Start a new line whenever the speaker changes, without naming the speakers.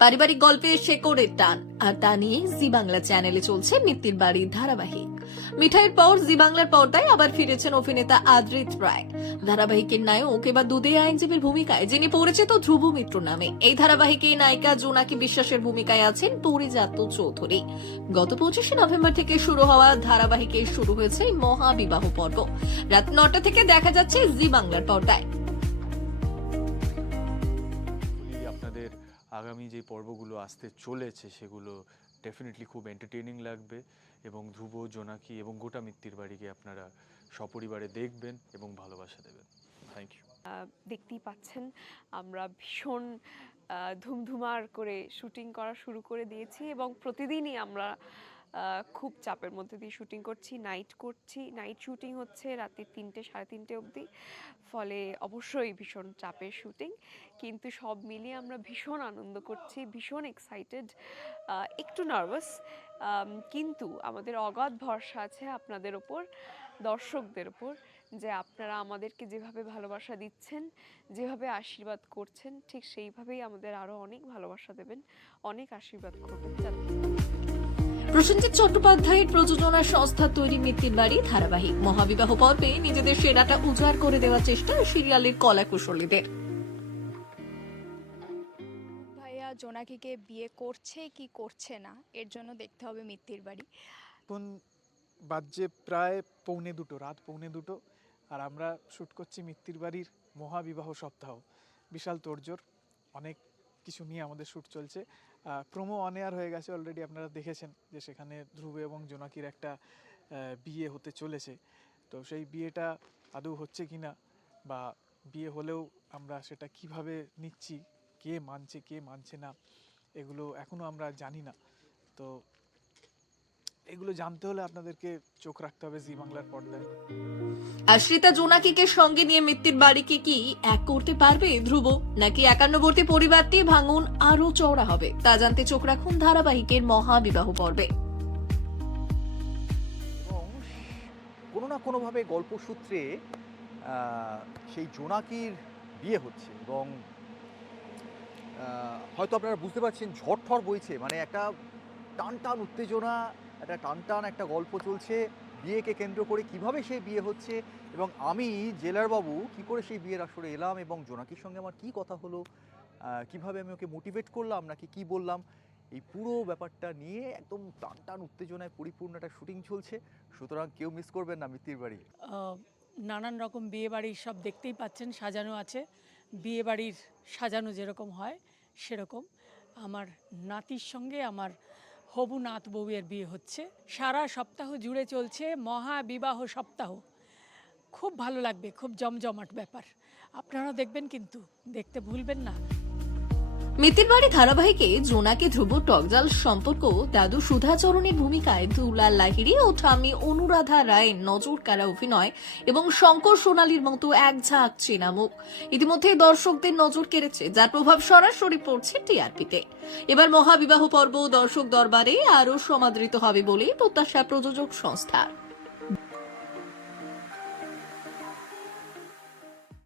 পারিবারিক গল্পে শেকড়ের টান। আর তা নিয়ে জি বাংলা চ্যানেলে চলছে মিত্তির বাড়ি ধারাবাহিক। মিঠাইয়ের পর জি বাংলার পর্দায় আবার ফিরেছেন অভিনেতা আদ্রিত রায়। ধারাবাহিকের নায়ক এবার দুদে আইনজীবীর ভূমিকায়, যিনি পরিচিত ধ্রুব মিত্র নামে। এই ধারাবাহিকে নায়িকা জোনাকি বিশ্বাসের ভূমিকায় আছেন পরিজাত চৌধুরী। গত পঁচিশে নভেম্বর থেকে শুরু হওয়া ধারাবাহিকে শুরু হয়েছে মহাবিবাহ পর্ব। রাত নটা থেকে দেখা যাচ্ছে জি বাংলার পর্দায়।
আগামী যে পর্বগুলো আসতে চলেছে সেগুলো ডেফিনেটলি খুব এন্টারটেনিং লাগবে এবং ধ্রুব, জোনাকি এবং গোটা মিত্তির বাড়িকে আপনারা সপরিবারে দেখবেন এবং ভালোবাসা দেবেন। থ্যাংক ইউ
দেখতেই পাচ্ছেন, আমরা ভীষণ ধুমধুমার করে শুটিং করা শুরু করে দিয়েছি এবং প্রতিদিনই আমরা খুব চাপের মধ্যে দিয়ে শুটিং করছি নাইট করছি। নাইট শুটিং হচ্ছে রাতে তিনটে, সাড়ে তিনটে অবধি। ফলে অবশ্যই ভীষণ চাপের শুটিং কিন্তু সব মিলিয়ে আমরা ভীষণ আনন্দ করছি, ভীষণ এক্সাইটেড একটু নার্ভাস কিন্তু আমাদের অগাধ ভরসা আছে আপনাদের ওপর, দর্শকদের ওপর, যে আপনারা আমাদেরকে যেভাবে ভালোবাসা দিচ্ছেন, যেভাবে আশীর্বাদ করছেন, ঠিক সেইভাবেই আমাদের আরও অনেক ভালোবাসা দেবেন, অনেক আশীর্বাদ করবেন।
প্রসেনজিৎ চট্টোপাধ্যায়ের প্রযোজনা সংস্থা তৈরি মিত্তির বাড়ি ধারাবাহিক। মহাবিবাহ পর্বে নিজেদের সেরাটা উজাড় করে দেওয়ার চেষ্টা সিরিয়ালের কলা কুশলীদের
ভাইয়া জোনাকিকে বিয়ে করছে কি করছে না এর জন্য দেখতে হবে মিত্তির বাড়ি।
এখন বাজে প্রায় পৌনে দুটো রাত পৌনে দুটো আর আমরা শ্যুট করছি মিত্তির বাড়ির মহাবিবাহ সপ্তাহ। বিশাল তোড়জোড় অনেক কিছু নিয়ে আমাদের শ্যুট চলছে। প্রোমো অন এয়ার হয়ে গেছে অলরেডি আপনারা দেখেছেন যে সেখানে ধ্রুব এবং জোনাকির একটা বিয়ে হতে চলেছে। তো সেই বিয়েটা আদৌ হচ্ছে কি না বা বিয়ে হলেও আমরা সেটা কীভাবে নিচ্ছি, কে মানছে কে মানছে না, এগুলো এখনও আমরা জানি না। তো এগুলো জানতে হলে আপনাদেরকে চোখ রাখতে হবে জি বাংলার পর্দায়।
আশ্রিতা জোনাকিকে সঙ্গে নিয়ে মিত্তির বাড়িকে কি এক করতে পারবে ধ্রুব? নাকি একান্নবর্তী পরিবারটি ভাঙন আরও চওড়া হবে? তা জানতে চোখ রাখুন ধারাবাহিকের মহাবিবাহ পর্বে।
এবং কোনো না কোনোভাবে গল্পসূত্রে আহ, সেই জোনাকির বিয়ে হচ্ছে এবং হয়তো আপনারা বুঝতে পারছেন ঝড় বইছে মানে একটা টান টান উত্তেজনা একটা টান টান একটা গল্প চলছে। বিয়েকে কেন্দ্র করে কীভাবে সেই বিয়ে হচ্ছে? এবং আমি জেলার বাবু কি করে সেই বিয়ের আসরে এলাম? এবং জোনাকির সঙ্গে আমার কি কথা হলো? কীভাবে আমি ওকে মোটিভেট করলাম? নাকি কি বললাম? এই পুরো ব্যাপারটা নিয়ে একদম টান টান উত্তেজনায় পরিপূর্ণ একটা শুটিং চলছে। সুতরাং কেউ মিস করবেন না মিত্তির বাড়ি।
নানান রকম বিয়ে বাড়ি সব দেখতেই পাচ্ছেন, সাজানো আছে। বিয়ে বাড়ির সাজানো যেরকম হয়, সেরকম। আমার নাতির সঙ্গে আমার হবু নাথ বউয়ের বিয়ে হচ্ছে। সারা সপ্তাহ জুড়ে চলছে মহাবিবাহ সপ্তাহ। খুব ভালো লাগবে, খুব জমজমাট ব্যাপার। আপনারা দেখবেন কিন্তু, দেখতে ভুলবেন না।
মিত্তির বাড়ি ধারাবাহিকে জোনাকি ধ্রুব, টকজাল সম্পর্ক, দাদু সুধাচরণের ভূমিকায় দুলাল লাহিড়ী ও ঠাম্মি অনুরাধা রায়ের নজর কারা অভিনয় এবং শঙ্কর সোনালীর মতো এক ঝাঁক চেনা মুখ ইতিমধ্যে দর্শকদের নজর কেড়েছে, যার প্রভাব সরাসরি পড়ছে টিআরপিতে। এবার মহাবিবাহ পর্ব দর্শক দরবারে আরও সমাদৃত হবে বলে প্রত্যাশা প্রযোজক সংস্থার